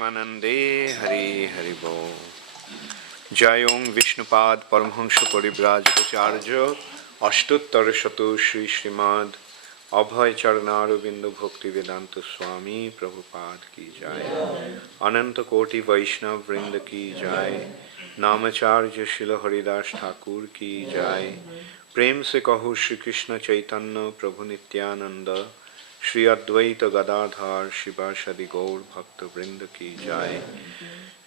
Premanande Hari Hari Bo Jayong Vishnupad Paramhansha Paribrajacharya Ashtuttar Shatu Shri Srimad Abhay Charanaruvinda Bhaktivedanta Swami Prabhupada Ki Jai Ananta Koti Vaishnav Vrinda Ki Jai Namacharya Srila Haridas Thakur Ki Jai Prem Se Kaho Shri Krishna Chaitanya Prabhu Nityananda Shri Advaita Gadadhar Shivasadi Gaur Bhakta Vrinda Ki Jai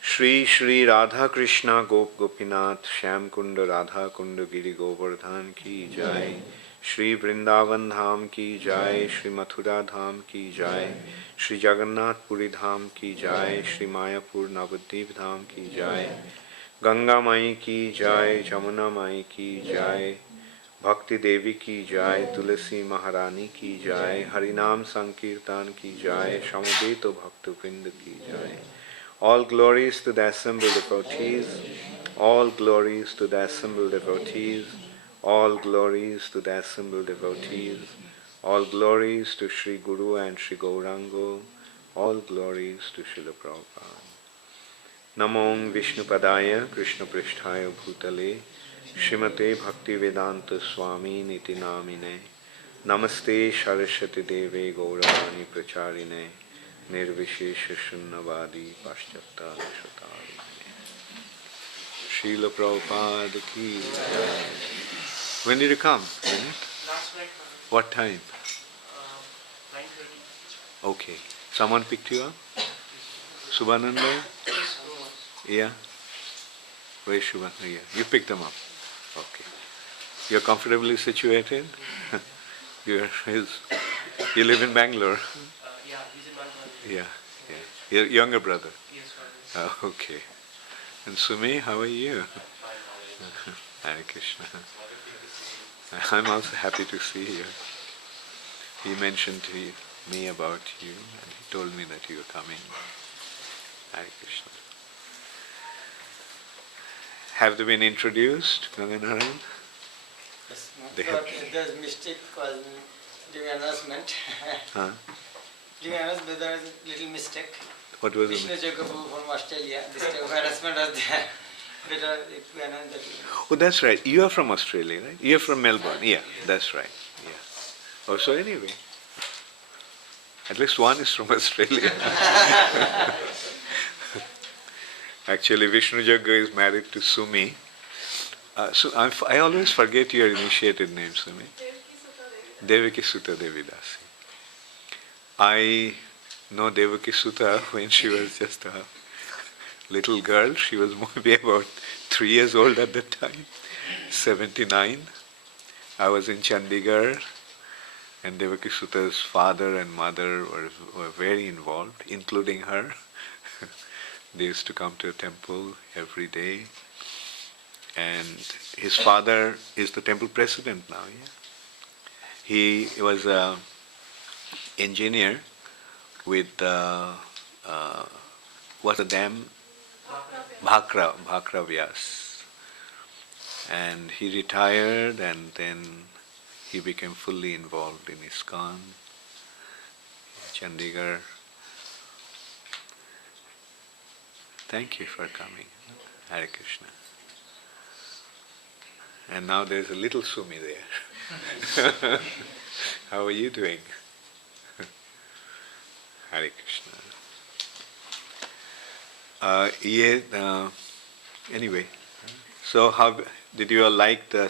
Shri Shri Radha Krishna Gop Gopinath Shyam Kunda Radha Kunda Giri Govardhan Ki Jai Shri Vrindavan Dham Ki Jai Shri Mathura Dham Ki Jai Shri Jagannath Puri Dham Ki Jai Shri Mayapur Navadvip Dham Ki Jai Ganga Mai Ki Jai Jamuna Mai Ki Jai Bhakti Devi Ki Jai Tulasi Maharani Ki Jai Harinam Sankirtan Ki Jai Shamabeto Bhakta Vrinda Ki Jai. All glories to the assembled devotees, all glories to the assembled devotees, all glories to the assembled devotees, all glories to Sri Guru and Sri Gaurango, all glories to Srila Prabhupada. Namong Vishnupadaya Krishna Pristhaya Bhutale Srimate Bhaktivedanta Swami Niti Namine Namaste Saraswati Deve Gauravani Pracharine Nirvishesha Shunnavadi Paschata Shatari Srila Prabhupada Ki Jai. When did you come? Last night. What time? 9:30. Okay. Someone picked you up? Subhananda? Yeah? Where's Subhananda? Yeah. You picked them up. Okay. You're comfortably situated? You live in Bangalore? Yeah, he's in Bangalore. Yeah, yeah. Your younger brother? Yes, Okay. And Sumi, how are you? Fine. Hare Krishna. I'm also happy to see you. He mentioned to me about you and he told me that you were coming. Hare Krishna. Have they been introduced, Ganganarayan? Yes, They so have- there's mistake was during announcement. Huh? During announcement there was a little mistake. What was Vishnu it? Jagabu from Australia. This time harassment was there. Better if we announce that. Oh, that's right. You are from Australia, right? You're from Melbourne. Yeah, that's right. Yeah. Oh, so anyway, at least one is from Australia. Actually, Vishnu Jagga is married to Sumi. I always forget your initiated name, Sumi. Devaki Sutta Devi Dasi. I know Devaki Sutta when she was just a little girl. She was maybe about 3 years old at that time, 79. I was in Chandigarh, and Devaki Sutta's father and mother were very involved, including her. They used to come to a temple every day. And his father is the temple president now. Yeah? He was an engineer with what's the dam? Bhakra Vyas. And he retired and then he became fully involved in ISKCON, Chandigarh. Thank you for coming. Hare Krishna. And now there's a little Sumi there. How are you doing? Hare Krishna. Anyway, so how did you all like the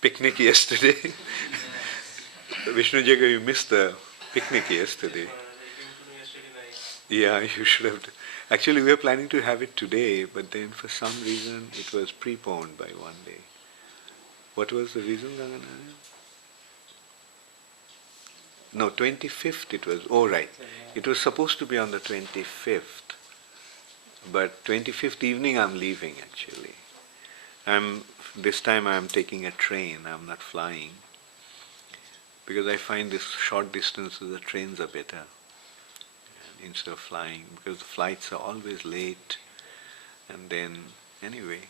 picnic yesterday? Vishnu Jaga, you missed the picnic yesterday. Yeah, you should have. Actually, we were planning to have it today, but then for some reason it was preponed by one day. What was the reason, Ganganarayan? No, 25th it was. Oh, right. It was supposed to be on the 25th. But 25th evening I'm leaving, actually. This time I'm taking a train. I'm not flying. Because I find this short distances, the trains are better instead of flying, because the flights are always late. And then, anyway.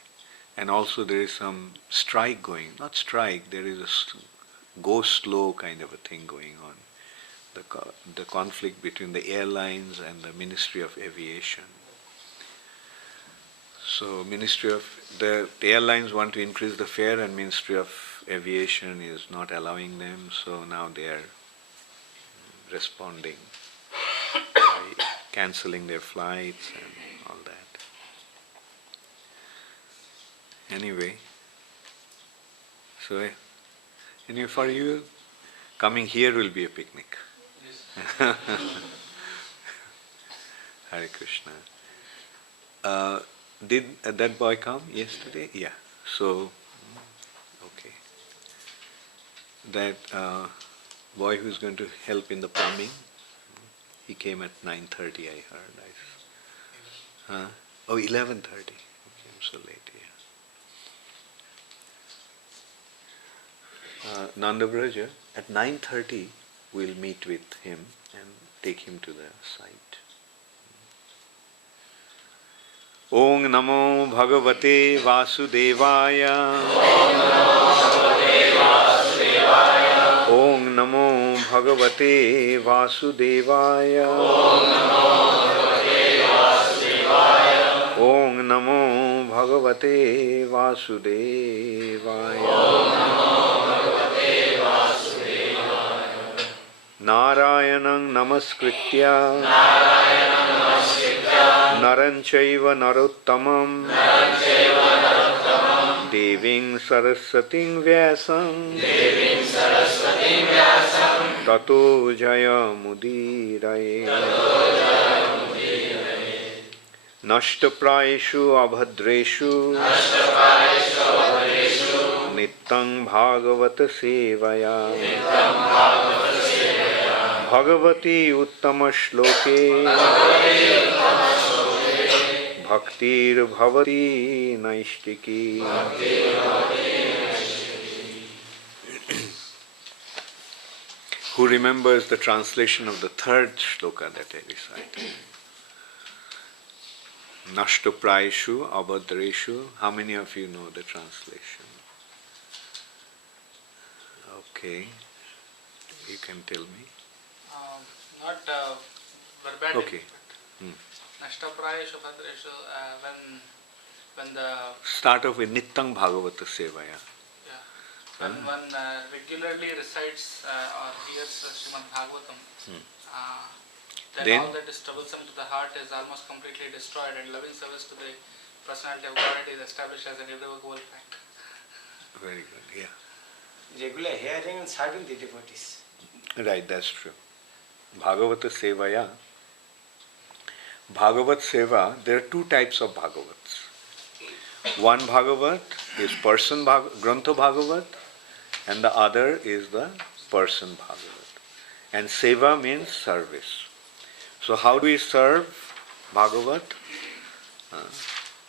And also there is some strike going. Not strike, there is a go slow kind of a thing going on. the conflict between the airlines and the Ministry of Aviation. So the airlines want to increase the fare and Ministry of Aviation is not allowing them, so now they are responding by cancelling their flights and all that. Anyway, so anyway, for you, coming here will be a picnic. Yes. Hare Krishna. Did that boy come yesterday? Yeah. So, okay. That boy who's going to help in the plumbing, he came at 9:30, I heard. Huh? Oh, 11:30. He came so late, yeah. Nanda Braja, at 9:30 we'll meet with him and take him to the site. Om Namo Bhagavate Vasudevaya. Om Namo Bhagavate Vasudevaya. Om Namo Bhagavate Vasudevaya. Narayanam Namaskritya Naranchaiva Narottamam Deving Saraswating Vyasam Tato Jaya Mudiraye Nashtaprayeshu Abhadreshu Nittang Bhagavata Sevaya Bhagavati Uttama Shloke Bhaktir Bhavati Naishtiki. Who remembers the translation of the third shloka that I recited? Nashtoprayeshu Abhadreshu. How many of you know the translation? Okay, you can tell me. Not verbatim. Okay. Nashtaprayeshu Bhadreshu, when the Start off with Nittang Bhagavata Sevaya. when one regularly recites or hears Srimad Bhagavatam, then all that is troublesome to the heart is almost completely destroyed, and loving service to the personality of God is established as an irrevocable fact. Very good, yeah. Regular hearing and serving the devotees. Right, that's true. Bhagavata Sevaya. Bhagavat Seva, there are two types of Bhagavats. One Bhagavat is person Grantha Bhagavat, and the other is the person Bhagavat. And Seva means service. So how do we serve Bhagavat?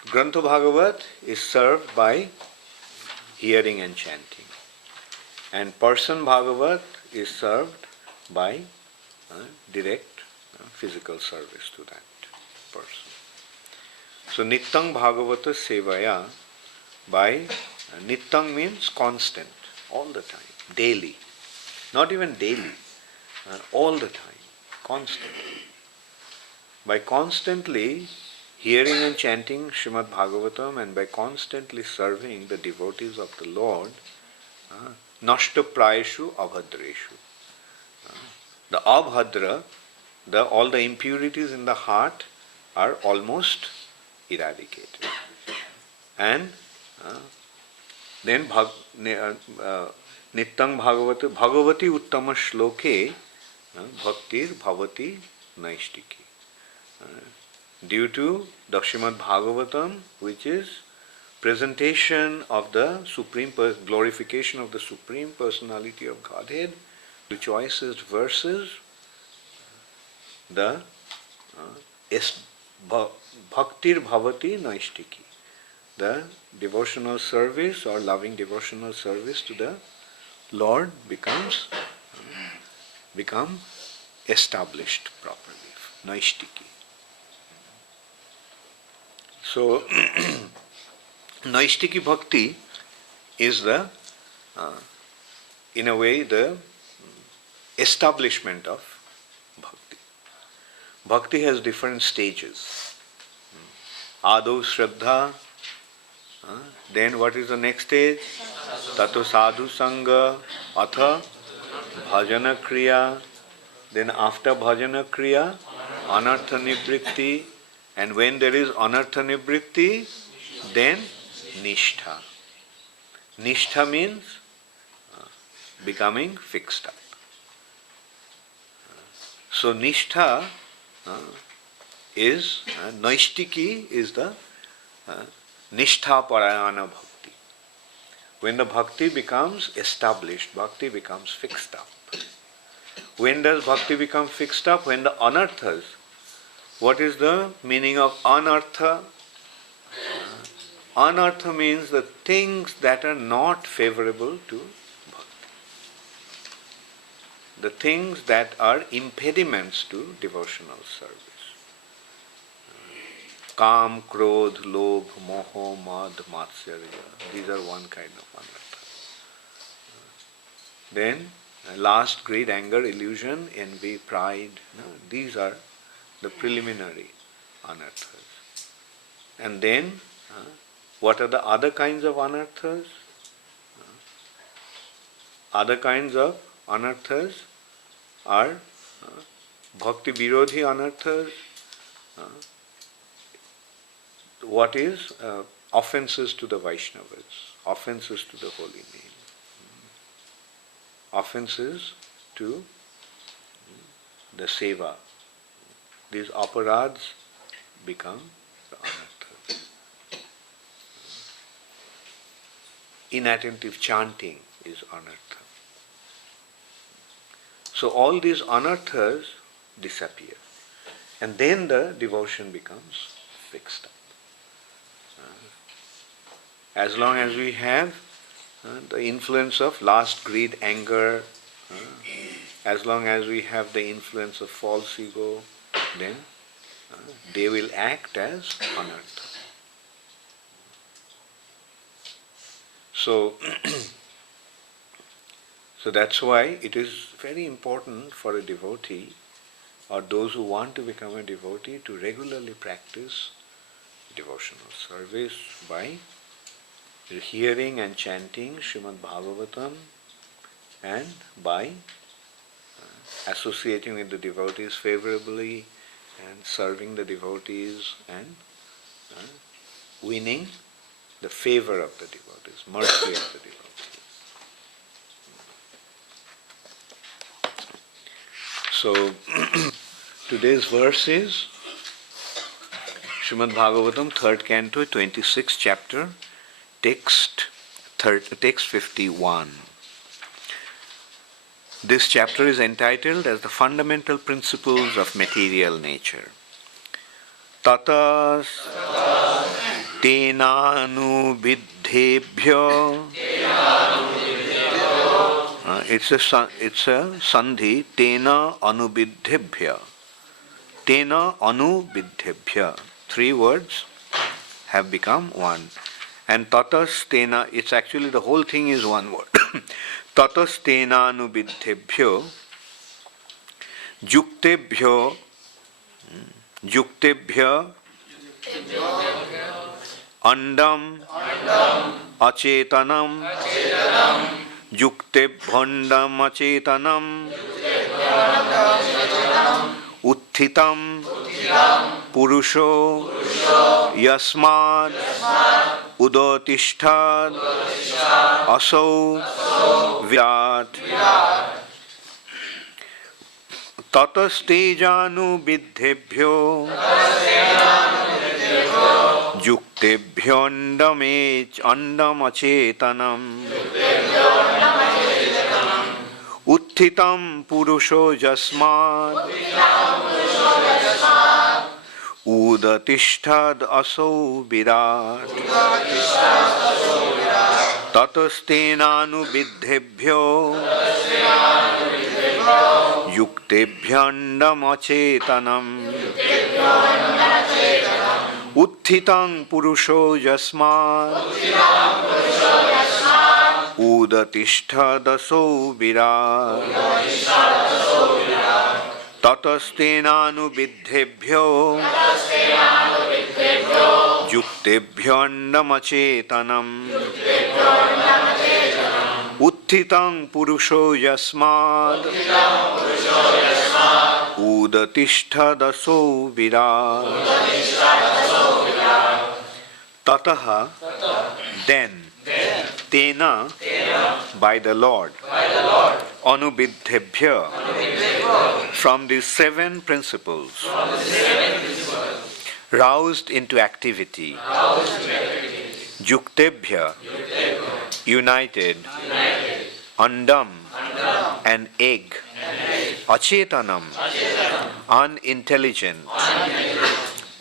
Grantha Bhagavat is served by hearing and chanting. And person Bhagavat is served by direct physical service to that person. So Nittang Bhagavata Sevaya, by Nittang means constant, all the time, daily. Not even daily, all the time, constantly. By constantly hearing and chanting Srimad Bhagavatam and by constantly serving the devotees of the Lord, Nashtaprayeshu Abhadreshu. The Abhadra, all the impurities in the heart are almost eradicated. And then Nittang Bhagavati Uttama Shloke Bhaktir Bhavati Naishtiki. Due to the Srimad Bhagavatam, which is presentation of the glorification of the Supreme Personality of Godhead, the choicest verses, the Bhaktir Bhavati Naishtiki, the devotional service or loving devotional service to the Lord become established properly. Naishtiki. So, Naishtiki Bhakti is in a way, the establishment of Bhakti has different stages. Ado Shraddha, then what is the next stage? Tato Sadhu Sangha, Atha Bhajana Kriya, then after Bhajana Kriya, Anartha Nivritti, and when there is Anartha Nivritti, then Nishtha. Nishtha means becoming fixed up. So Nishtha is, Naishtiki is the Nishtha Parayana Bhakti. When the Bhakti becomes established, Bhakti becomes fixed up. When does Bhakti become fixed up? When the anarthas. What is the meaning of anartha? Anartha means the things that are not favorable to Bhakti. The things that are impediments to devotional service. Kam, Krodh, Lobh, Moho, Mad, Matsarya. These are one kind of anartha. Then, last, greed, anger, illusion, envy, pride. These are the preliminary anarthas. And then, what are the other kinds of anarthas? Other kinds of anarthas are bhakti virodhi anarthas. What is offenses to the Vaishnavas, offenses to the holy name, offenses to the seva. These aparads become the anarthas. Inattentive chanting is anartha. So all these anarthas disappear, and then the devotion becomes fixed up. As long as we have the influence of lust, greed, anger, as long as we have the influence of false ego, then they will act as anartha. So that's why it is very important for a devotee or those who want to become a devotee to regularly practice devotional service by hearing and chanting Srimad Bhagavatam and by associating with the devotees favorably and serving the devotees and winning the favor of the devotees, mercy of the devotees. So, today's verse is Srimad Bhagavatam, 3rd canto, 26th chapter, text 51. This chapter is entitled as the Fundamental Principles of Material Nature. Tatas tenanuviddhebhyo. It's a sandhi, tena anuviddhebhyo. Tena anuviddhebhyo. 3 words have become one. And tatas tena, it's actually the whole thing is one word. Tatas tenanuviddhebhyo yuktebhyo ndam acetanam yuktebhyondam acetanam utthitam puruso Yasmad udatisthad asau virat-purusa tatas tenanuviddhebhyo yuktebhyo ndam acetanam utthitam puruso Yasmad udatisthad asau virat tatas tenanuviddhebhyo yuktebhyo ndam acetanam utthitam puruso Yasmad udatisthad asau virat tatas tenanuviddhebhyo yuktebhyo ndam acetanam utthitam puruso Yasmad udatisthad asau tataha, then, tena, by the Lord, anuviddhebhyo, from these seven principles, roused into activity, yuktebhyo, united, ndam, an egg, acetanam, unintelligent,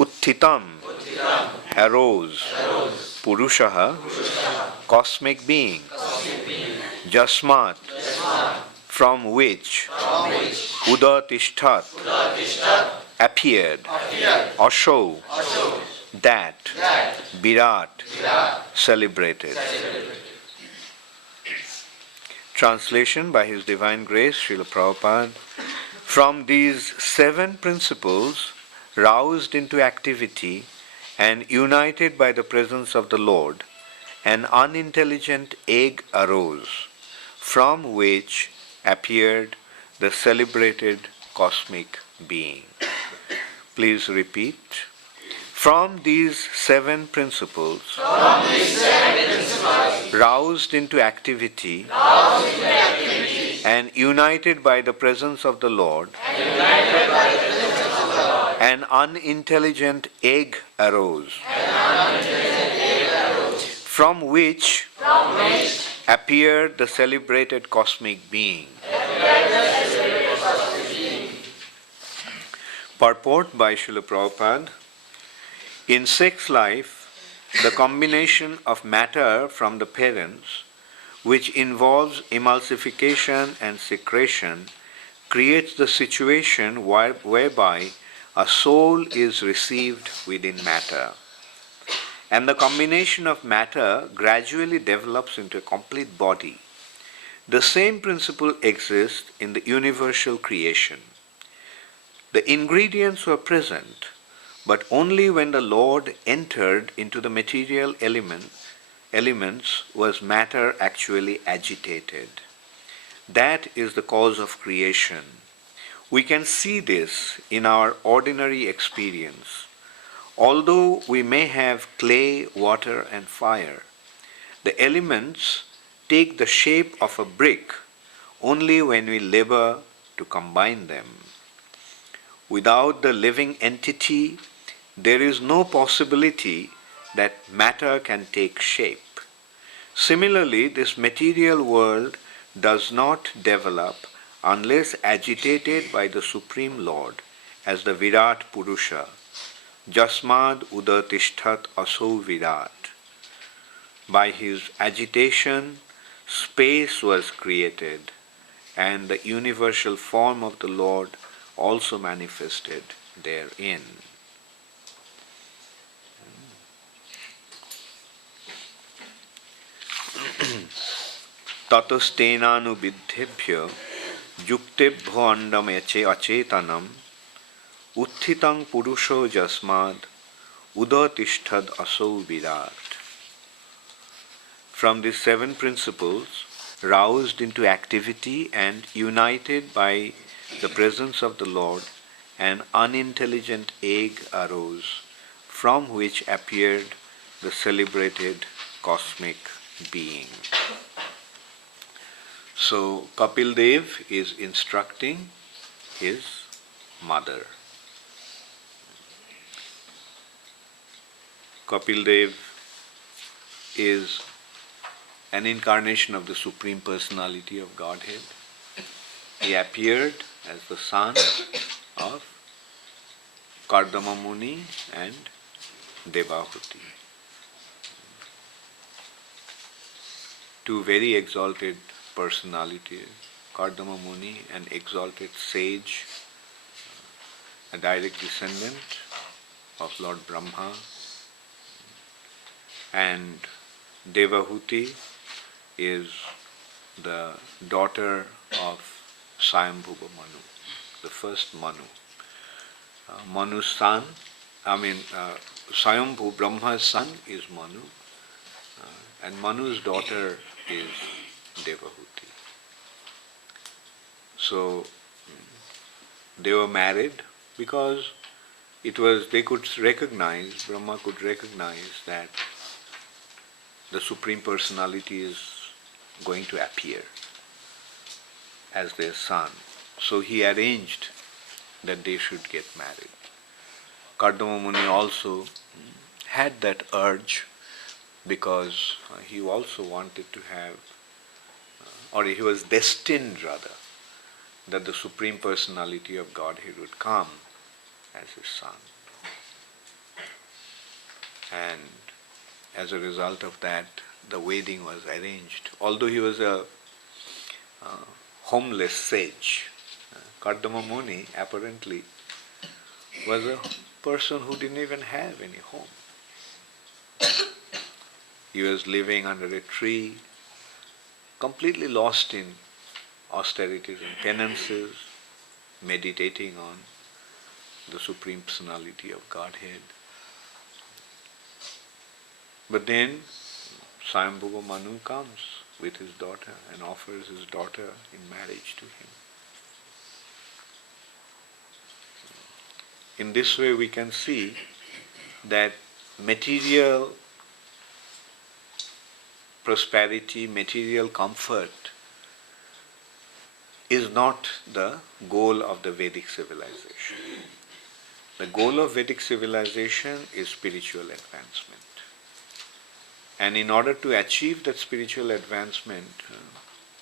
utthitam, arose, purusaha, cosmic being, Yasmad, from which udatisthad, appeared, asau, that, virat, celebrated. Translation by His Divine Grace, Srila Prabhupada. From these seven principles, roused into activity and united by the presence of the Lord, an unintelligent egg arose, from which appeared the celebrated cosmic being. Please repeat. From these seven principles, roused into activity, and united by the presence of the Lord, an unintelligent egg arose, from which appeared the celebrated cosmic being. Purport by Srila Prabhupada. In sex life, the combination of matter from the parents, which involves emulsification and secretion, creates the situation whereby a soul is received within matter. And the combination of matter gradually develops into a complete body. The same principle exists in the universal creation. The ingredients were present, but only when the Lord entered into the material elements was matter actually agitated. That is the cause of creation. We can see this in our ordinary experience. Although we may have clay, water, and fire, the elements take the shape of a brick only when we labor to combine them. Without the living entity, there is no possibility that matter can take shape. Similarly, this material world does not develop unless agitated by the Supreme Lord as the virat-purusa. Yasmad udatisthad asau virat. By his agitation, space was created, and the universal form of the Lord also manifested therein. tatas tenanuviddhebhyo yuktebhyo ndam acetanam utthitam puruso Yasmad udatisthad asau virat. From these seven principles, roused into activity and united by the presence of the Lord, an unintelligent egg arose, from which appeared the celebrated cosmic being. So Kapil Dev is instructing his mother. Kapil Dev is an incarnation of the Supreme Personality of Godhead. He appeared as the son of Kardama Muni and Devahuti, two very exalted personalities. Kardama Muni, an exalted sage, a direct descendant of Lord Brahma, and Devahuti is the daughter of Swayambhuva Manu, the first Manu. Manu's son, Swayambhu, Brahma's son is Manu, and Manu's daughter is Devahuti. So they were married because they could recognize, Brahma could recognize that the Supreme Personality is going to appear as their son. So he arranged that they should get married. Kardama Muni also had that urge because he also wanted to have, or he was destined rather, that the Supreme Personality of Godhead would come as his son. And as a result of that, the wedding was arranged. Although he was a homeless sage, Kardama Muni apparently was a person who didn't even have any home. He was living under a tree, completely lost in austerities and penances, meditating on the Supreme Personality of Godhead. But then Swayambhuva Manu comes with his daughter and offers his daughter in marriage to him. In this way we can see that material prosperity, material comfort is not the goal of the Vedic civilization. The goal of Vedic civilization is spiritual advancement. And in order to achieve that spiritual advancement,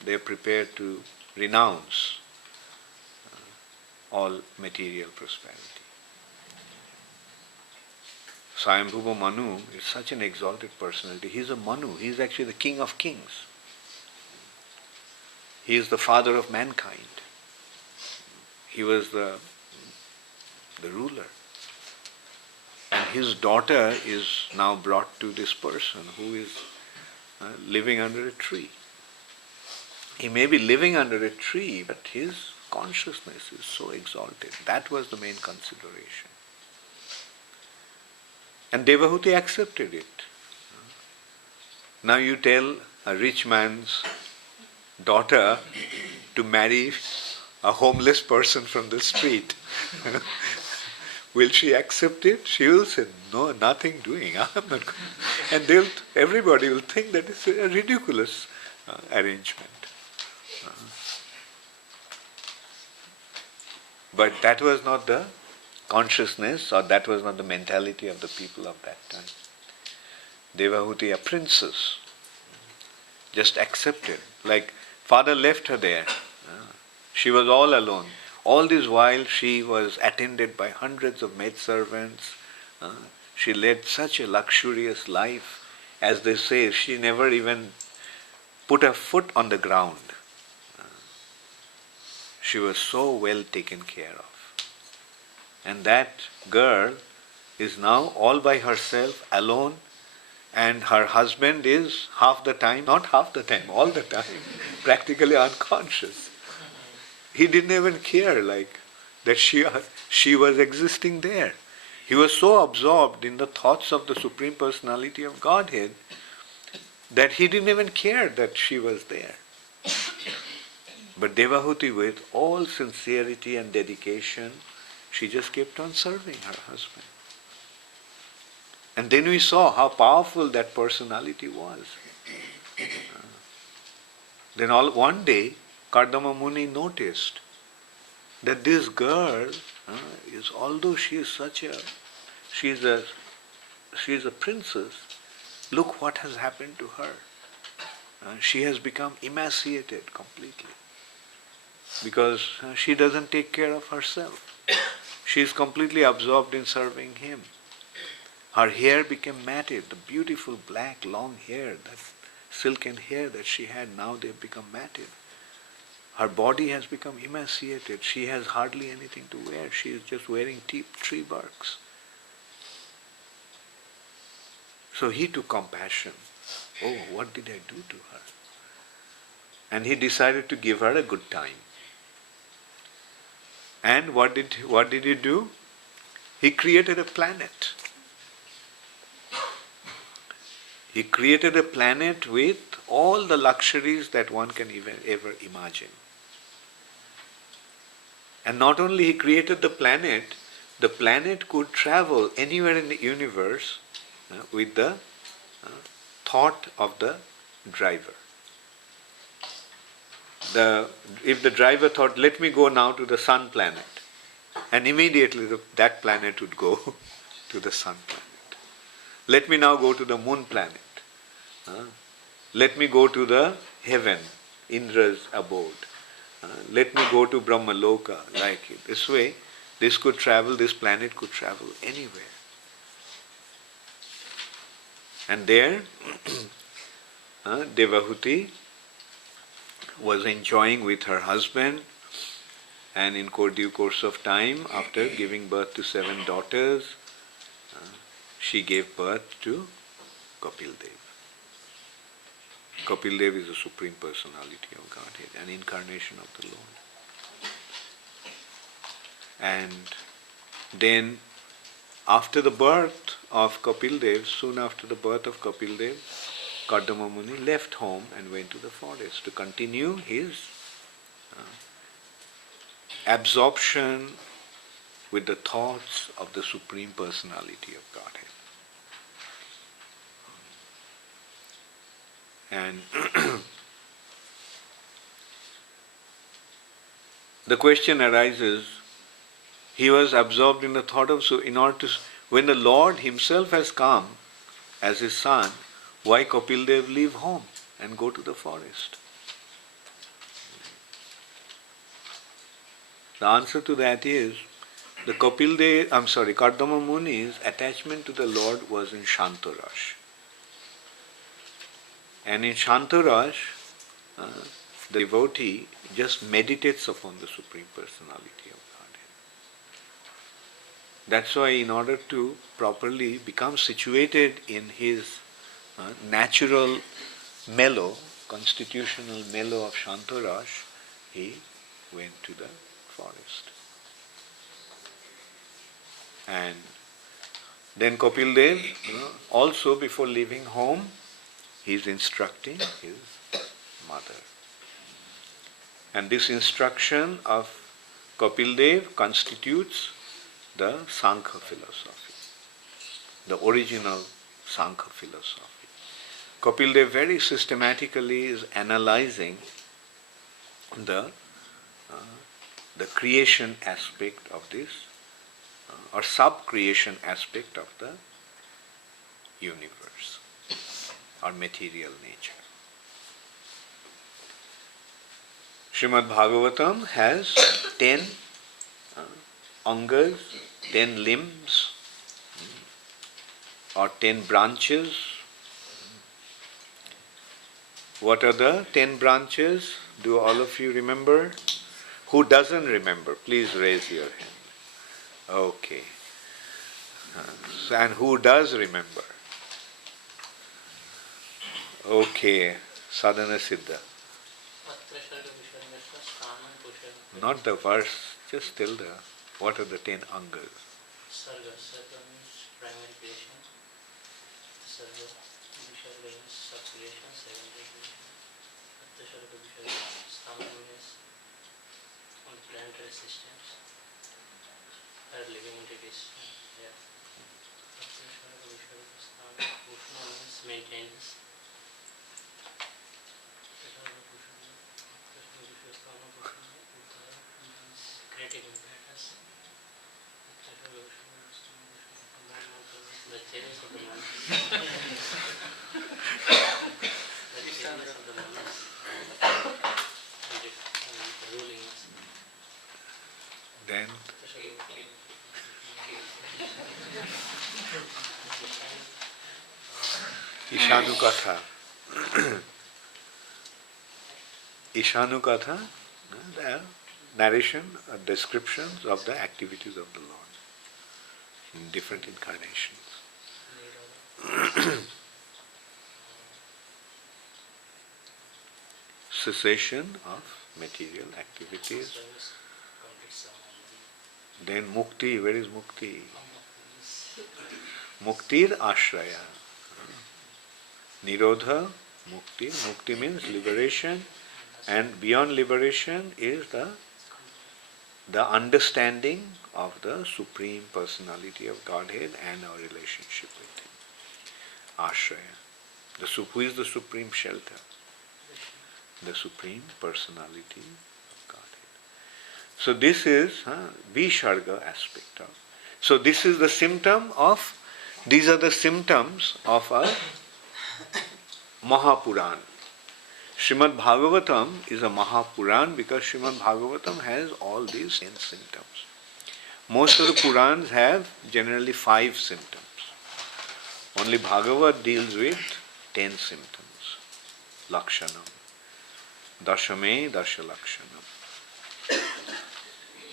they are prepared to renounce all material prosperity. Swayambhuva Manu is such an exalted personality. He is a Manu. He is actually the king of kings. He is the father of mankind. He was the ruler. And his daughter is now brought to this person who is living under a tree. He may be living under a tree, but his consciousness is so exalted. That was the main consideration. And Devahuti accepted it. Now you tell a rich man's daughter to marry a homeless person from the street. Will she accept it? She will say, no, nothing doing. I'm not going. And everybody will think that it's a ridiculous arrangement. But that was not the consciousness, or that was not the mentality of the people of that time. Devahuti, a princess, just accepted. Like father left her there. She was all alone. All this while she was attended by hundreds of maidservants. She led such a luxurious life. As they say, she never even put her foot on the ground. She was so well taken care of. And that girl is now all by herself, alone, and her husband is half the time, not half the time, all the time, practically unconscious. He didn't even care that she was existing there. He was so absorbed in the thoughts of the Supreme Personality of Godhead that he didn't even care that she was there. But Devahuti, with all sincerity and dedication, she just kept on serving her husband. And then we saw how powerful that personality was. Then one day, Kardama Muni noticed that this girl is, although she is a princess, look what has happened to her. She has become emaciated completely because she doesn't take care of herself. She is completely absorbed in serving him. Her hair became matted, the beautiful black long hair, that silken hair that she had, now they have become matted. Her body has become emaciated. She has hardly anything to wear. She is just wearing tree barks. So he took compassion. Oh, what did I do to her? And he decided to give her a good time. And what did he do? He created a planet. He created a planet with all the luxuries that one can even ever imagine. And not only he created the planet could travel anywhere in the universe with the thought of the driver. If the driver thought, let me go now to the sun planet, and immediately that planet would go to the sun planet. Let me now go to the moon planet. Let me go to the heaven, Indra's abode. Let me go to Brahmaloka, like it. This way, this planet could travel anywhere. And there, Devahuti was enjoying with her husband, and in due course of time, after giving birth to 7 daughters, she gave birth to Kapil Dev. Kapil Dev is the Supreme Personality of Godhead, an incarnation of the Lord. And then, after the birth of Kapil Dev, soon after the birth of Kapil Dev, Kardama Muni left home and went to the forest to continue his absorption with the thoughts of the Supreme Personality of Godhead. And the question arises, he was absorbed in the thought of, so in order to, when the Lord himself has come as his son, why Kapil Dev leave home and go to the forest? The answer to that is, Kardama Muni's attachment to the Lord was in Shantorash. And in Shantorash, the devotee just meditates upon the Supreme Personality of Godhead. That's why in order to properly become situated in his natural mellow, constitutional mellow of Shantorash, he went to the forest. And then Kapil Dev, also before leaving home, he is instructing his mother. And this instruction of Kapil Dev constitutes the Sankhya philosophy, the original Sankhya philosophy. Kapil Dev very systematically is analyzing the creation aspect of this, or sub-creation aspect of the universe, or material nature. Srimad Bhagavatam has 10 angas, 10 limbs, or 10 branches. What are the 10 branches? Do all of you remember? Who doesn't remember? Please raise your hand. Okay. And who does remember? Okay. Sadhana Siddha. Not the verse, just tell what are the 10 angas? Sarga. Sarga means primary creation. Sarga. Visharga means sub-creation, secondary creation. Attasharga Visharga, Stama means on the planetary systems. Living entities. Yeah. Attasharga Visharga, Stama. Ushna means maintains. Attasharga Visharga, Stama, Ushna means creative matters. The changes of the mind. The changes of the mind. And ruling us. Then Ishanukatha. Ishanukatha, the narration or descriptions of the activities of the Lord in different incarnations. Cessation of material activities. Then mukti, where is mukti? Muktir ashraya. Nirodha, mukti. Mukti means liberation, and beyond liberation is the understanding of the Supreme Personality of Godhead and our relationship with Him. Ashraya. Who is the supreme shelter? The Supreme Personality of Godhead. So this is Visharga aspect of. So this is the symptom of, these are the symptoms of a Mahapuran. Srimad Bhagavatam is a Mahapuran because Srimad Bhagavatam has all these 10 symptoms. Most of the Purans have generally 5 symptoms. Only Bhagavat deals with 10 symptoms. Lakshanam. Dashame Dasha Lakshanam.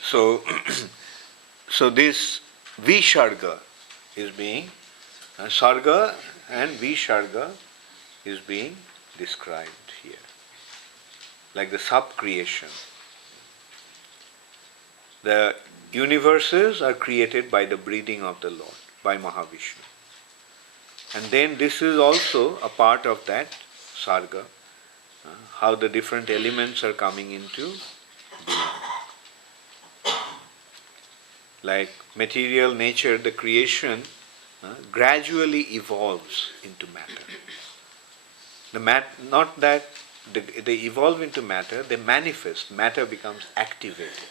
So this Visharga is being, Sarga and Visharga is being described here. Like the sub-creation. The universes are created by the breathing of the Lord, by Mahavishnu. And then this is also a part of that sarga, how the different elements are coming into being. Like material nature, the creation gradually evolves into matter. Not that they evolve into matter, they manifest. Matter becomes activated.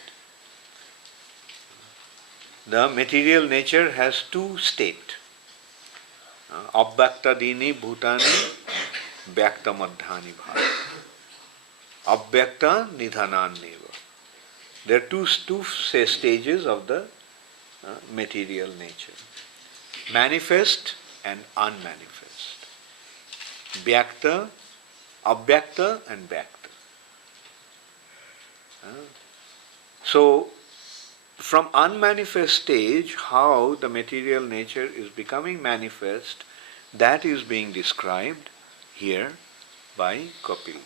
The material nature has 2 states. Abhyakta dini bhutani vyakta madhyani bhava. Abhyakta nidhanan neva. There are two stages of the material nature. Manifest and unmanifest. Vyakta, abhyakta and vyakta. So, from unmanifest stage, how the material nature is becoming manifest, that is being described here by Kapil.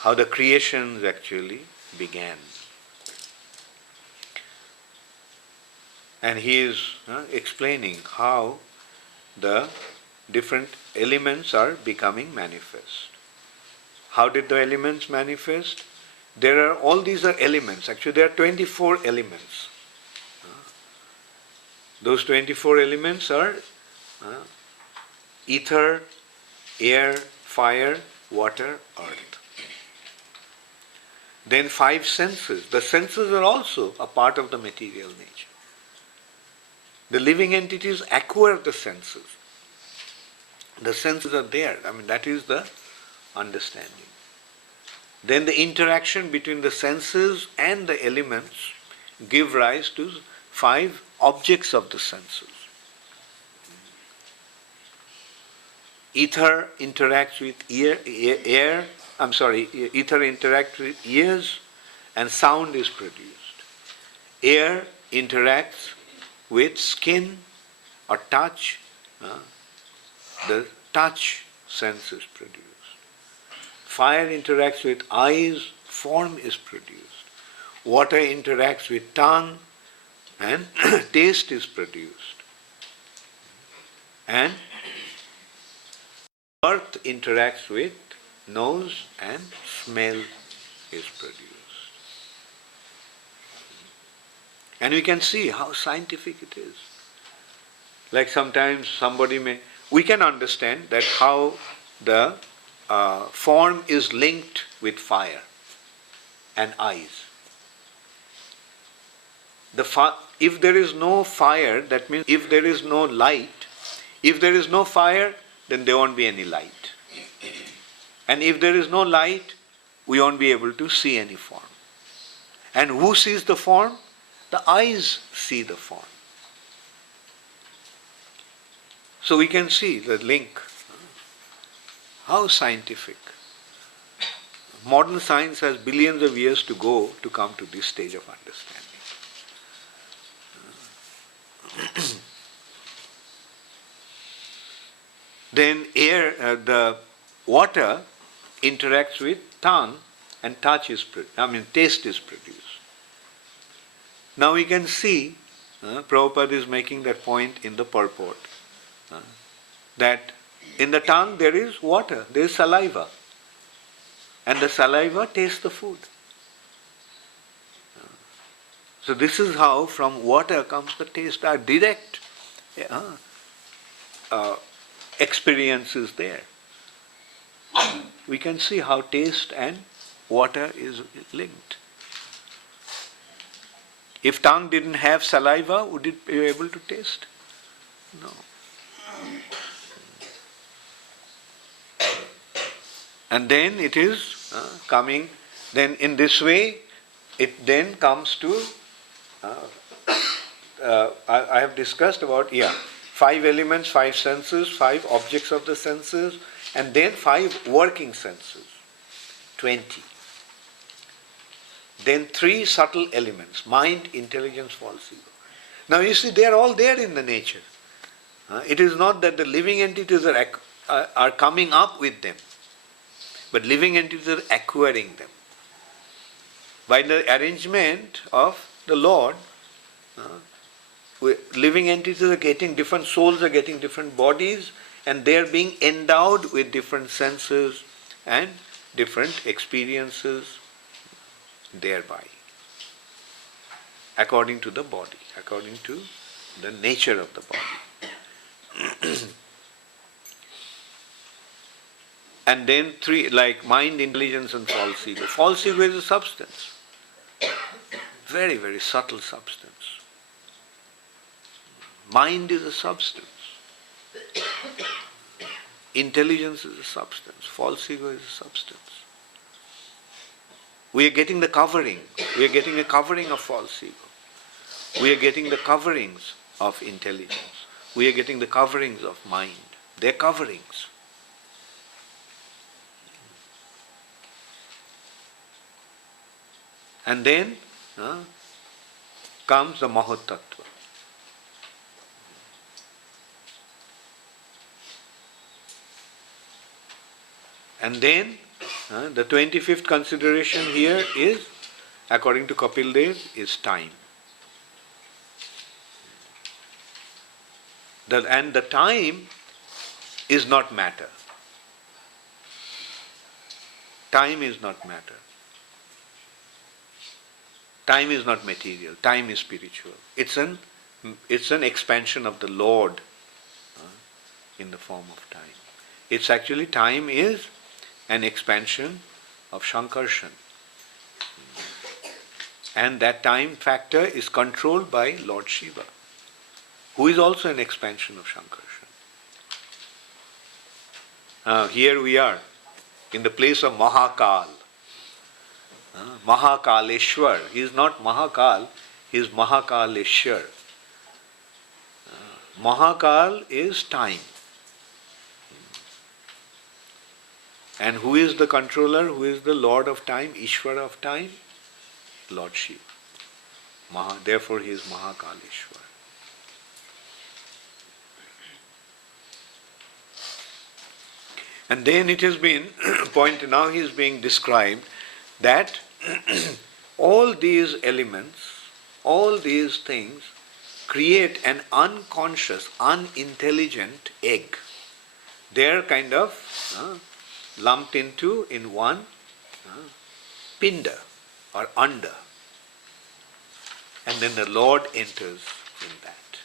How the creations actually began. And he is explaining how the different elements are becoming manifest. How did the elements manifest? All these are elements. Actually, there are 24 elements. Those 24 elements are ether, air, fire, water, earth. Then 5 senses. The senses are also a part of the material nature. The living entities acquire the senses. The senses are there. That is the understanding. Then the interaction between the senses and the elements give rise to 5 objects of the senses. Ether interacts with ether interacts with ears and sound is produced. Air interacts with skin or touch, the touch sense is produced. Fire interacts with eyes, form is produced. Water interacts with tongue and taste is produced. And earth interacts with nose and smell is produced. And we can see how scientific it is. Like sometimes we can understand that how the form is linked with fire and eyes. If there is no fire, that means if there is no light, if there is no fire, then there won't be any light. And if there is no light, we won't be able to see any form. And who sees the form? The eyes see the form. So we can see the link. How scientific. Modern science has billions of years to go to come to this stage of understanding. Then the water interacts with tongue and taste is produced. Now we can see, Prabhupada is making that point in the purport, that in the tongue there is water, there is saliva, and the saliva tastes the food. So this is how from water comes the taste. Our direct experience is there. We can see how taste and water is linked. If tongue didn't have saliva, would it be able to taste? No. And then it is coming, then in this way, it then comes to, I have discussed about, 5 elements, 5 senses, 5 objects of the senses, and then 5 working senses, 20. Then 3 subtle elements, mind, intelligence, false ego. Now you see, they are all there in the nature. It is not that the living entities are coming up with them, but living entities are acquiring them. By the arrangement of the Lord, living entities are getting, different souls are getting different bodies, and they are being endowed with different senses and different experiences thereby, according to the body, according to the nature of the body. And then 3, like mind, intelligence and false ego. False ego is a substance. Very, very subtle substance. Mind is a substance. Intelligence is a substance. False ego is a substance. We are getting the covering. We are getting a covering of false ego. We are getting the coverings of intelligence. We are getting the coverings of mind. They are coverings. And then comes the Mahatattva. And then the 25th consideration here is, according to Kapil Dev, is time. And the time is not matter. Time is not matter. Time is not material. Time is spiritual. It's an expansion of the Lord in the form of time. It's actually, time is an expansion of Shankarshan. And that time factor is controlled by Lord Shiva, who is also an expansion of Shankarshan. Here we are, in the place of Mahakal. Mahakaleshwar. He is not Mahakal, he is Mahakaleshwar. Mahakal is time. And who is the controller? Who is the Lord of time, Ishvara of time? Lord Shiva. Therefore he is Mahakaleshwar. And then it has been pointed, now he is being described that all these elements, all these things create an unconscious, unintelligent egg. They are kind of lumped into in one pinda or anda. And then the Lord enters in that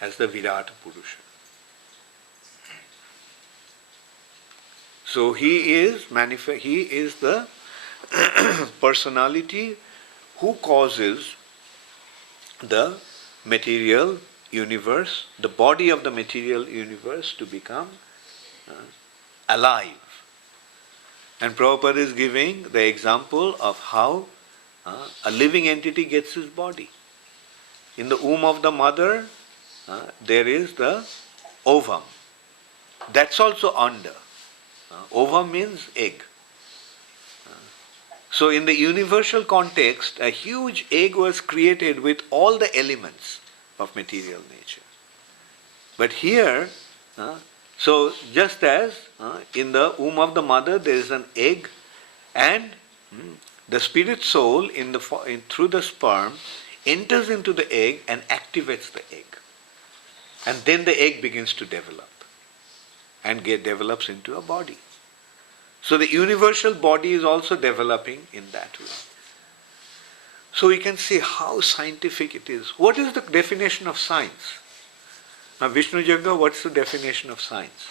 as the virat-purusa. So he is the personality who causes the material universe, the body of the material universe to become alive. And Prabhupada is giving the example of how a living entity gets his body. In the womb of the mother, there is the ovum. That's also anda. Ovum means egg. So in the universal context, a huge egg was created with all the elements of material nature. But here, so just as in the womb of the mother there is an egg, and the spirit soul through the sperm enters into the egg and activates the egg. And then the egg begins to develop and develops into a body. So the universal body is also developing in that way. So we can see how scientific it is. What is the definition of science? Now Vishnu Jagga, what's the definition of science?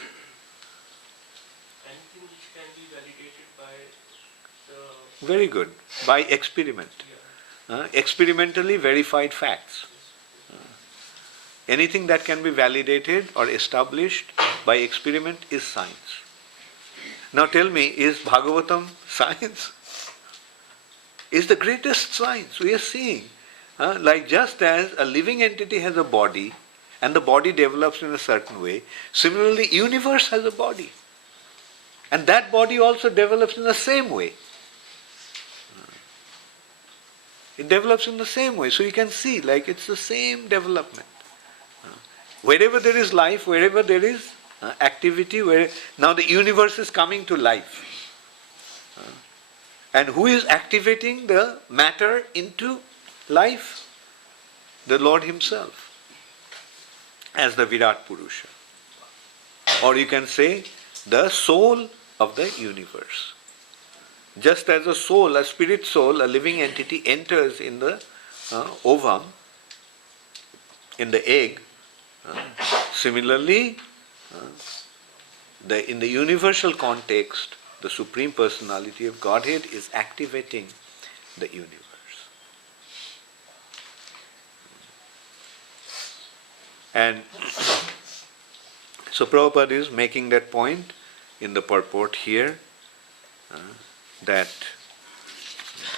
Anything which can be validated by the... Very good. By experiment. Experimentally verified facts. Anything that can be validated or established by experiment is science. Now tell me, is Bhagavatam science? Is the greatest science we are seeing. Like just as a living entity has a body and the body develops in a certain way, similarly universe has a body. And that body also develops in the same way. It develops in the same way. So you can see, like it's the same development. Wherever there is life, wherever there is activity, now the universe is coming to life. And who is activating the matter into life? The Lord Himself, as the virat-purusa. Or you can say, the soul of the universe. Just as a soul, a spirit soul, a living entity enters in the ovum, in the egg, similarly, in the universal context, the Supreme Personality of Godhead is activating the universe. And so Prabhupada is making that point in the purport here, that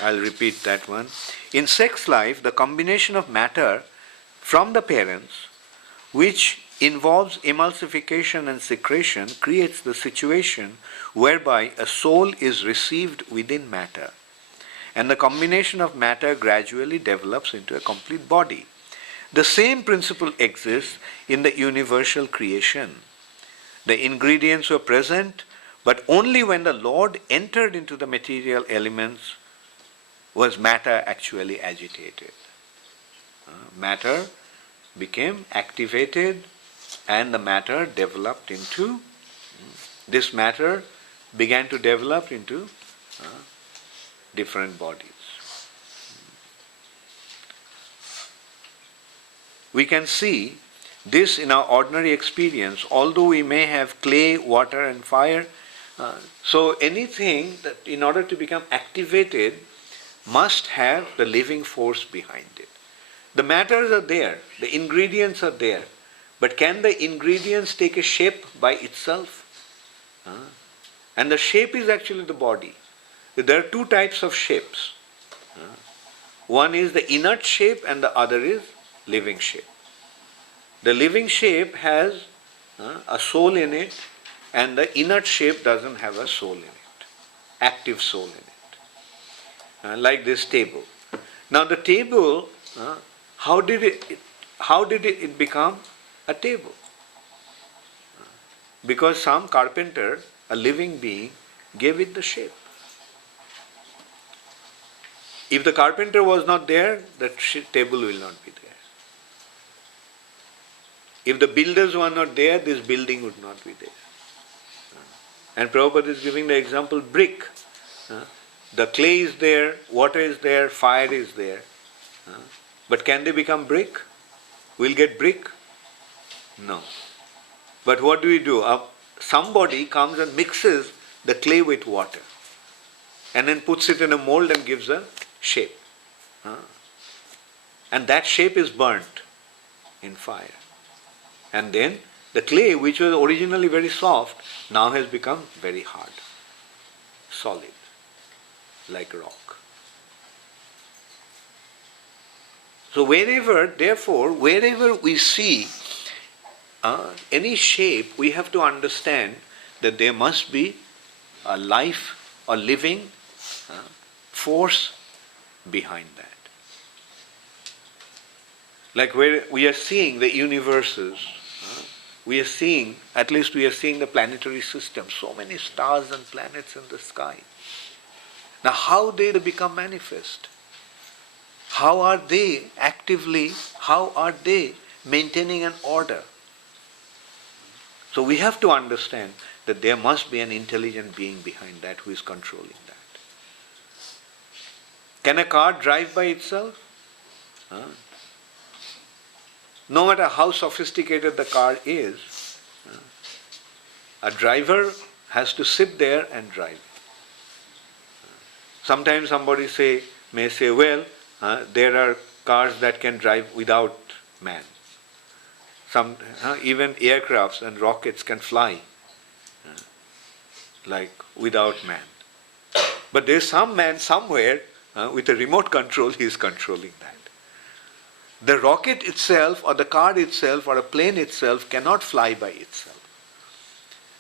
I'll repeat that one. In sex life, the combination of matter from the parents, which involves emulsification and secretion, creates the situation whereby a soul is received within matter, and the combination of matter gradually develops into a complete body. The same principle exists in the universal creation. The ingredients were present, but only when the Lord entered into the material elements was matter actually agitated. Matter became activated and the matter developed into, this matter began to develop into different bodies. We can see this in our ordinary experience, although we may have clay, water and fire. So anything that in order to become activated must have the living force behind it. The matters are there, the ingredients are there, but can the ingredients take a shape by itself? And the shape is actually the body. There are two types of shapes. One is the inert shape and the other is living shape. The living shape has a soul in it, and the inert shape doesn't have a soul in it, active soul in it. Like this table. Now the table, how did it become a table? Because some carpenter, a living being, gave it the shape. If the carpenter was not there, the table will not be there. If the builders were not there, this building would not be there. And Prabhupada is giving the example brick. The clay is there, water is there, fire is there. But can they become brick? We'll get brick? No. But what do? Somebody comes and mixes the clay with water and then puts it in a mold and gives a shape. And that shape is burnt in fire. And then the clay, which was originally very soft, now has become very hard, solid, like rock. So wherever we see any shape, we have to understand that there must be a life or living force behind that. Like where we are seeing the universes, we are seeing the planetary system, so many stars and planets in the sky. Now how they become manifest? how are they maintaining an order? So we have to understand that there must be an intelligent being behind that who is controlling that. Can a car drive by itself? Huh? No matter how sophisticated the car is, a driver has to sit there and drive. Sometimes somebody may say, well, there are cars that can drive without man. Even aircrafts and rockets can fly like without man. But there's some man somewhere with a remote control, he is controlling that. The rocket itself or the car itself or a plane itself cannot fly by itself.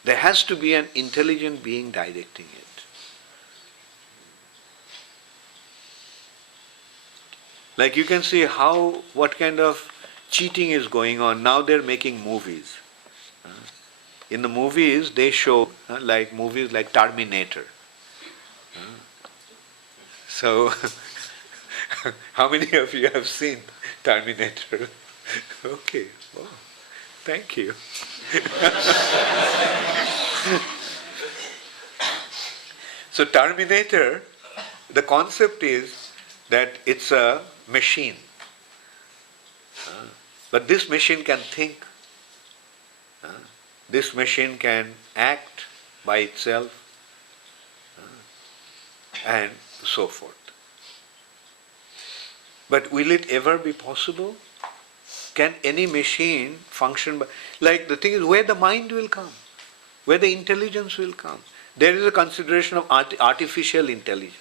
There has to be an intelligent being directing it. Like you can see what kind of cheating is going on. Now they're making movies. In the movies they show movies like Terminator. So, how many of you have seen Terminator? Okay, oh, thank you. So Terminator, the concept is that it's a machine. But this machine can think. This machine can act by itself. And so forth. But will it ever be possible? Can any machine function like the thing is where the mind will come, where the intelligence will come. There is a consideration of artificial intelligence.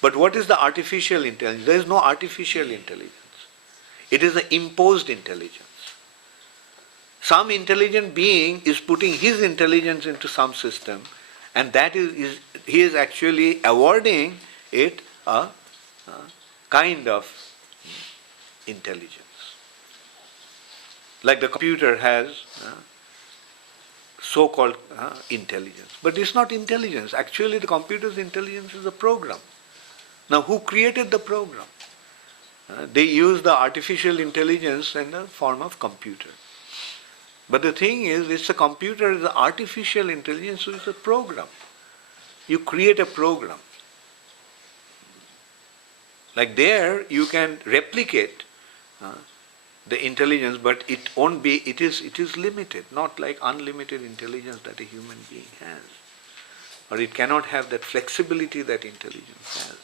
But what is the artificial intelligence? There is no artificial intelligence. It is an imposed intelligence. Some intelligent being is putting his intelligence into some system, and that is he is actually awarding it a kind of intelligence. Like the computer has so-called intelligence. But it's not intelligence. Actually the computer's intelligence is a program. Now who created the program? They use the artificial intelligence in the form of computer. But the thing is, it's a computer, it's an artificial intelligence, so it's a program. You create a program. Like there, you can replicate the intelligence, but it won't be, it is limited, not like unlimited intelligence that a human being has. Or it cannot have that flexibility that intelligence has.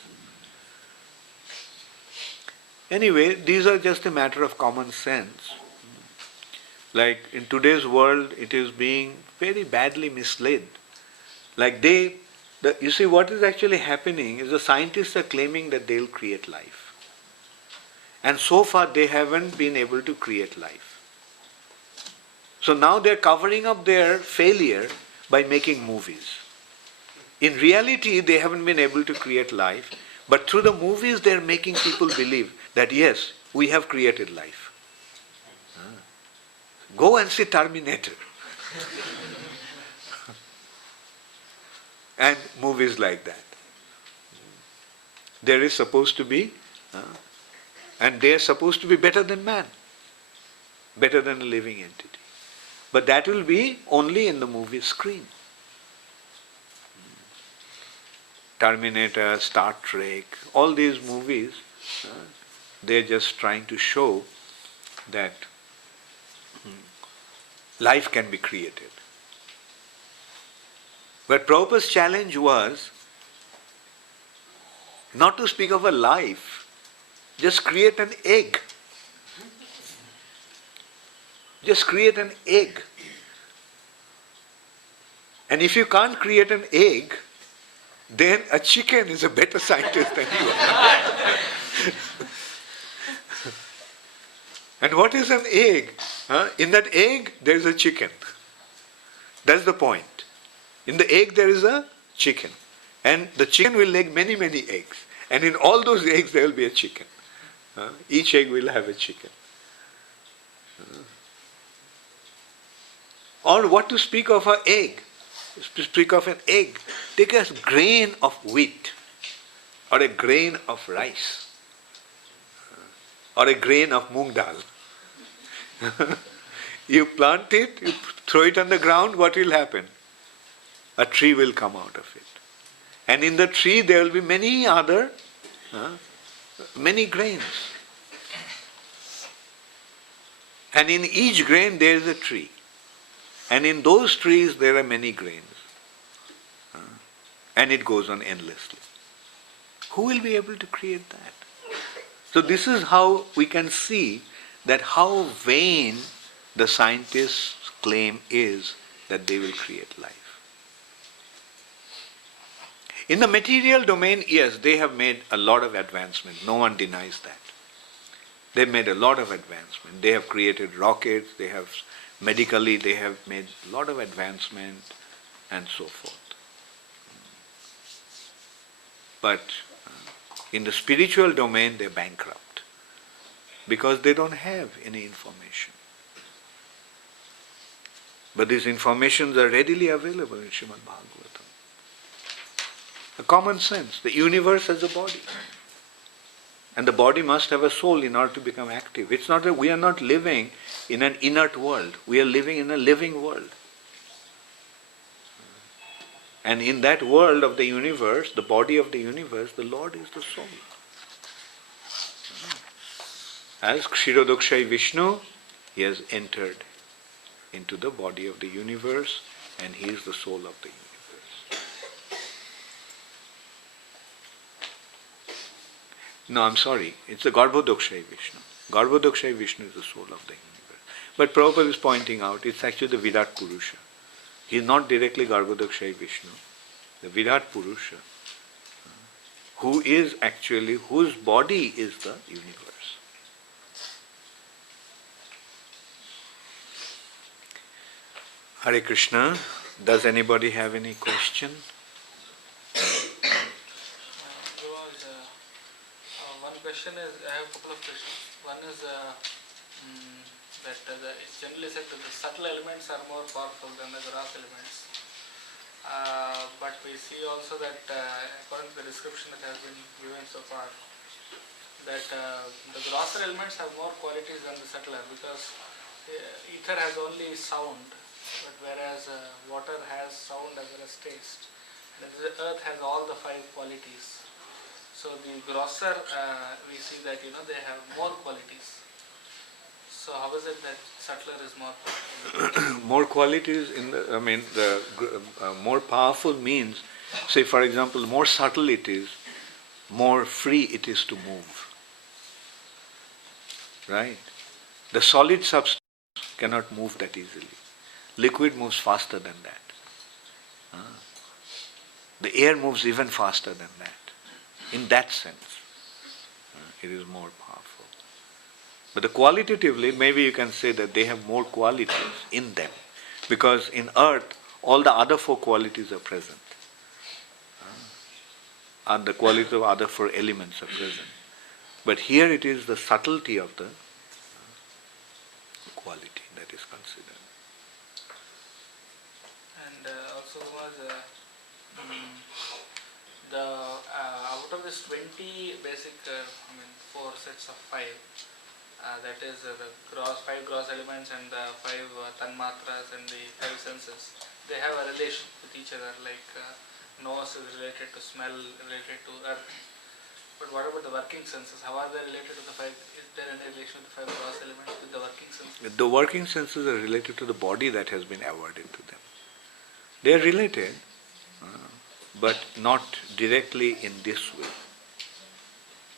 Anyway, these are just a matter of common sense. Like in today's world, it is being very badly misled. Like you see what is actually happening is the scientists are claiming that they'll create life. And so far they haven't been able to create life. So now they're covering up their failure by making movies. In reality, they haven't been able to create life, but through the movies they're making people believe that yes, we have created life. Go and see Terminator. And movies like that. There is supposed to be, and they are supposed to be better than man, better than a living entity. But that will be only in the movie screen. Terminator, Star Trek, all these movies, they're just trying to show that life can be created. But Prabhupada's challenge was not to speak of a life, just create an egg. Just create an egg. And if you can't create an egg, then a chicken is a better scientist than you are. And what is an egg? In that egg, there is a chicken. That's the point. In the egg, there is a chicken. And the chicken will lay many, many eggs. And in all those eggs, there will be a chicken. Each egg will have a chicken. Or what to speak of an egg? To speak of an egg, take a grain of wheat or a grain of rice. or a grain of moong dal. You plant it, you throw it on the ground, what will happen? A tree will come out of it. And in the tree there will be many other, many grains. And in each grain there is a tree. And in those trees there are many grains. And it goes on endlessly. Who will be able to create that? So this is how we can see that how vain the scientists' claim is that they will create life. In the material domain, yes, they have made a lot of advancement. No one denies that. They've made a lot of advancement. They have created rockets, medically they have made a lot of advancement and so forth. But in the spiritual domain, they're bankrupt because they don't have any information. But these informations are readily available in Srimad Bhagavatam. A common sense. The universe has a body. And the body must have a soul in order to become active. It's not that we are not living in an inert world. We are living in a living world. And in that world of the universe, the body of the universe, the Lord is the soul. As Kshirodakshay Vishnu, he has entered into the body of the universe and he is the soul of the universe. No, I'm sorry, it's the Garbhodakshay Vishnu. Garbhodakshay Vishnu is the soul of the universe. But Prabhupada is pointing out, it's actually the virat-purusa. He is not directly Garbhodakshay Vishnu. The virat-purusa, whose body is the universe. Hare Krishna. Does anybody have any question? One question is, I have a couple of questions. One is that it's generally said that the subtle elements are more powerful than the gross elements. But we see also that according to the description that has been given so far, that the grosser elements have more qualities than the subtler, because ether has only sound, but whereas water has sound as well as taste. And the earth has all the 5 qualities. So the grosser, we see that they have more qualities. So how is it that subtler is more powerful? More qualities more powerful means, say for example, more subtle it is, more free it is to move. Right? The solid substance cannot move that easily. Liquid moves faster than that. The air moves even faster than that. In that sense, it is more powerful. But qualitatively, maybe you can say that they have more qualities in them. Because in earth, all the other 4 qualities are present. And the qualities of other 4 elements are present. But here it is the subtlety of the quality that is considered. And also was out of this 20 basic, 4 sets of 5, that is the 5 gross elements and the 5 tanmatras and the 5 senses, they have a relation with each other, like nose is related to smell, related to earth. But what about the working senses? How are they related to the 5? Is there any relation with the 5 gross elements with the working senses? The working senses are related to the body that has been awarded to them. They are related, but not directly in this way.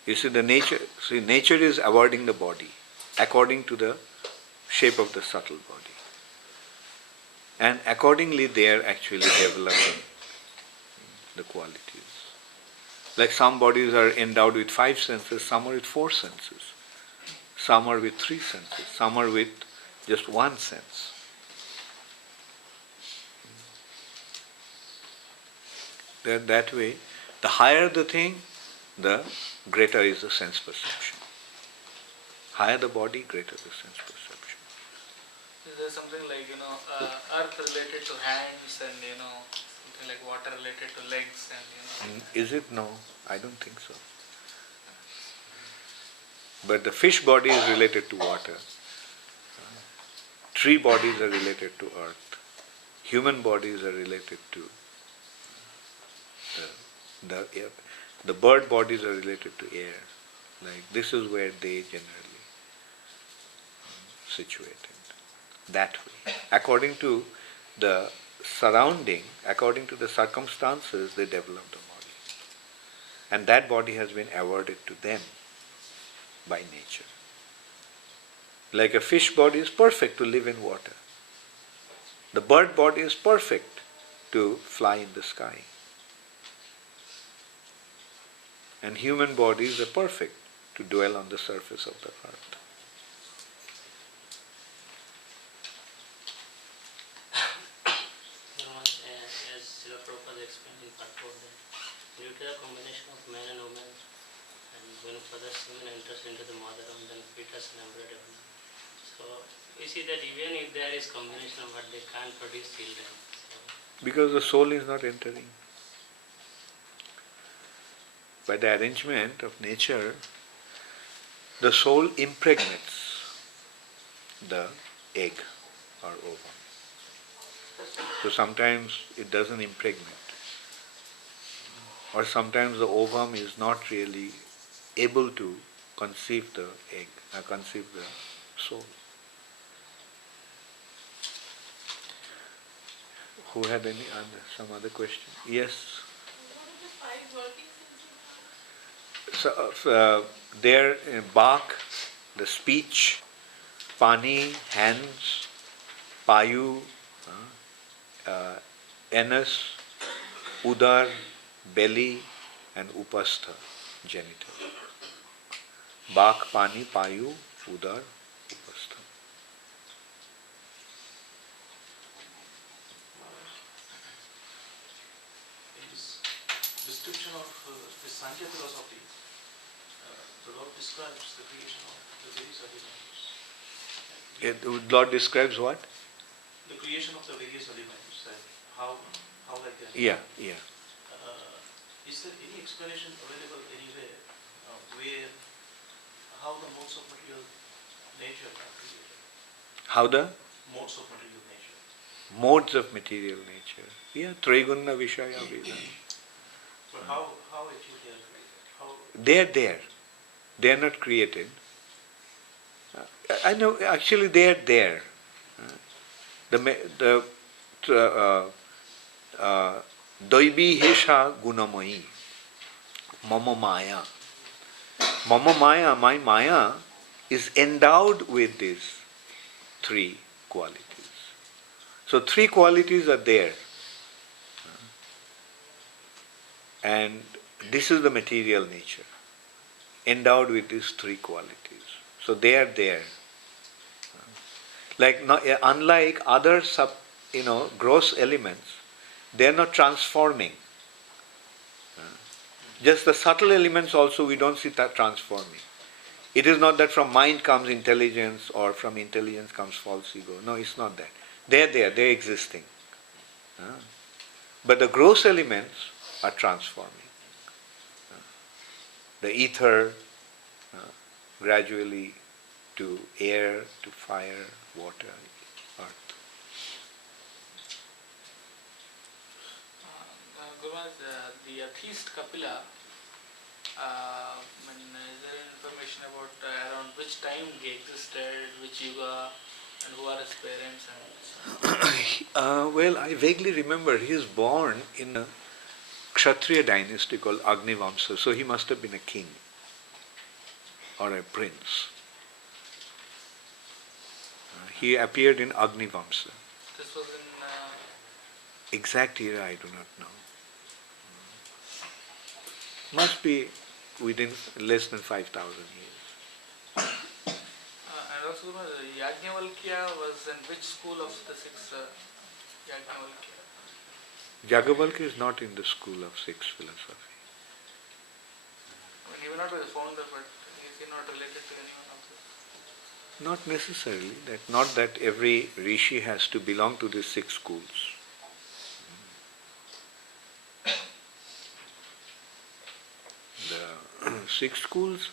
You see, nature is awarding the body according to the shape of the subtle body. And accordingly they are actually developing the qualities. Like some bodies are endowed with 5 senses, some are with 4 senses. Some are with 3 senses, some are with just 1 sense. That way, the higher the thing, the greater is the sense perception. Higher the body, greater the sense perception. Is there something like, earth related to hands and, something like water related to legs and, Is it? No, I don't think so. But the fish body is related to water. Tree bodies are related to earth. Human bodies are related to the bird bodies are related to air. Like this is where they generally situated. That way. According to the surrounding, according to the circumstances, they develop the body. And that body has been awarded to them by nature. Like a fish body is perfect to live in water. The bird body is perfect to fly in the sky. And human bodies are perfect to dwell on the surface of the earth. As Srila Prabhupada explained in Purport, that due to the combination of man and woman, and when further semen enters into the mother womb, then fetus and embryo develop. So we see that even if there is combination, but they can't produce children. So, because the soul is not entering. By the arrangement of nature, the soul impregnates the egg or ovum. So sometimes it doesn't impregnate. Or sometimes the ovum is not really able to conceive the egg, conceive the soul. Who had some other question? Yes? What are the 5 working senses? So, there, Bak, the speech, Pani, hands, Payu, anus, Udar, belly, and Upastha, genital. Bak, Pani, Payu, Udar, Upastha. His description of the Sankhya philosophy, the Lord describes the creation of the various elements. The Lord describes what? The creation of the various elements, that how like that. Yeah. Is there any explanation available anywhere where how the modes of material nature are created? How the? Modes of material nature. Modes of material nature. Yeah, Trigunna Vishaya Veda. But how actually they are created? How They are there. They are not created. I know, actually they are there. Daibi Hesha Gunamayi. Mama Maya. Mama Maya, my Maya, is endowed with these 3 qualities. So 3 qualities are there. And this is the material nature, endowed with these 3 qualities. So they are there. Unlike other gross elements, they are not transforming. Just the subtle elements also we don't see that transforming. It is not that from mind comes intelligence or from intelligence comes false ego. No, it's not that. They are there, they are existing. But the gross elements are transforming. The ether gradually to air, to fire, water, earth. Gurumaz, the atheist Kapila, is there any information about around which time he existed, which yuga, and who are his parents? Well, I vaguely remember he is born in a Kshatriya dynasty called Agnivamsa, so he must have been a king or a prince. He appeared in Agnivamsa. This was in... Exact year I do not know. Must be within less than 5,000 years. and also, Yajnavalkya was in which school of the 6 Yajnavalkya? Jagavalkya is not in the school of 6 philosophy. He may not be the founder, but is he not related to anyone of this? Not necessarily. Not that every rishi has to belong to these 6 schools. The 6 schools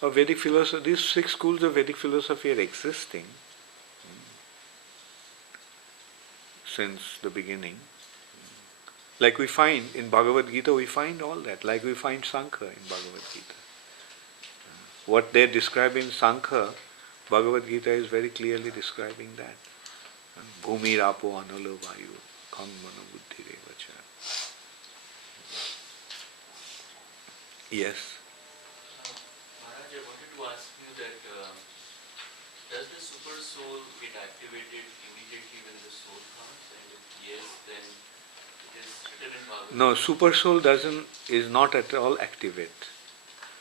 of Vedic philosophy, these 6 schools of Vedic philosophy are existing since the beginning. Like we find in Bhagavad Gita, we find all that. Like we find Sankhya in Bhagavad Gita. What they describe in Sankhya, Bhagavad Gita is very clearly describing that. Bhumi rapo analo vayu khang mano buddhi revacha. Yes. Maharaj, I wanted to ask you that does the super soul get activated immediately when the soul comes? And if yes, then it is written in Bhagavad Gita. No, super soul is not at all activate.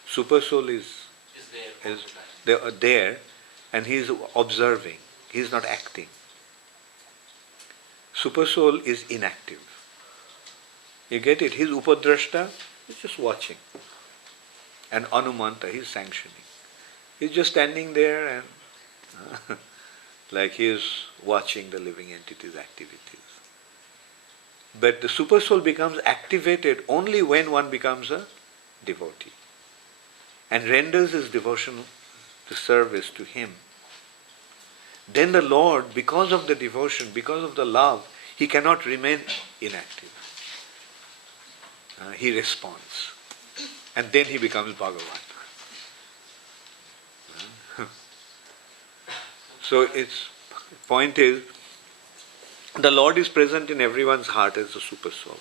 Super soul is there all the time. there, and he is observing. He is not acting. Super soul is inactive. You get it? His upadrashta is just watching. And anumanta, he is sanctioning. He is just standing there and like he is watching the living entity's activities. But the super soul becomes activated only when one becomes a devotee and renders his devotion, the service to him. Then the Lord, because of the devotion, because of the love, he cannot remain inactive. He responds. And then he becomes Bhagavan. So its point is, the Lord is present in everyone's heart as a super soul.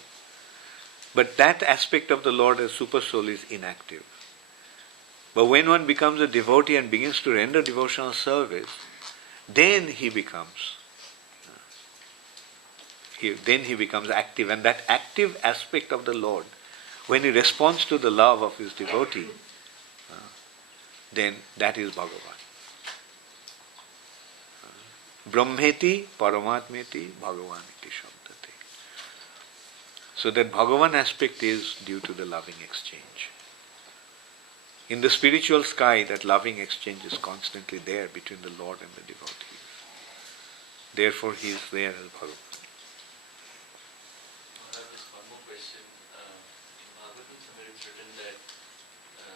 But that aspect of the Lord as super soul is inactive. But when one becomes a devotee and begins to render devotional service, then he becomes active. And that active aspect of the Lord, when he responds to the love of his devotee, then that is Bhagavan. Brahmeti paramatmeti bhagavaniti shabdate. So that Bhagavan aspect is due to the loving exchange. In the spiritual sky, that loving exchange is constantly there between the Lord and the devotees. Therefore, he is there as Bhagavan. Just one more question. In Bhagavatam, somewhere it's written that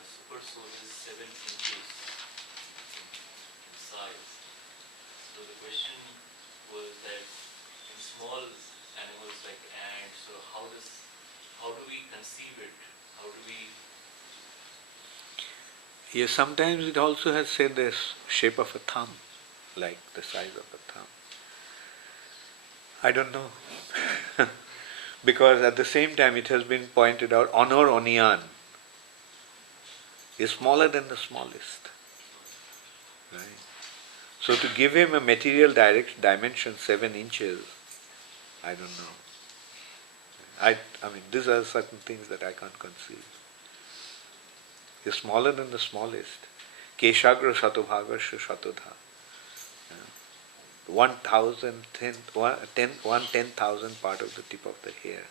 super soul is 7 inches in size. So the question was that in small animals like ants, so how do we conceive it? How do we? Yes, sometimes it also has said the shape of a thumb, like the size of a thumb. I don't know. Because at the same time it has been pointed out, honor oniyan is smaller than the smallest. Right? So to give him a material dimension 7 inches, I don't know. I mean, these are certain things that I can't conceive. Is smaller than the smallest. Keshagra satobhagasya satodha. 1/10,000 part of the tip of the hair.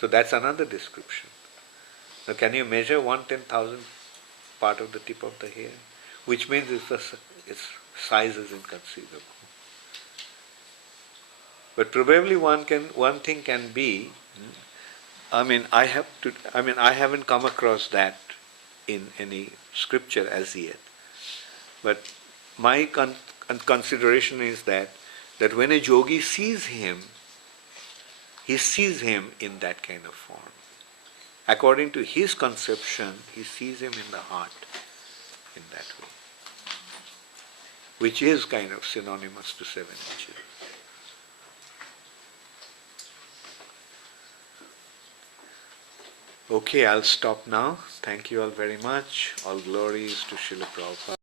So that's another description. Now can you measure 1/10,000 part of the tip of the hair? Which means its size is inconceivable. But probably one thing can be, I haven't come across that in any scripture as yet. But my consideration is that when a yogi sees him, he sees him in that kind of form. According to his conception, he sees him in the heart in that way, which is kind of synonymous to 7 inches. Okay, I'll stop now. Thank you all very much. All glories to Srila Prabhupada.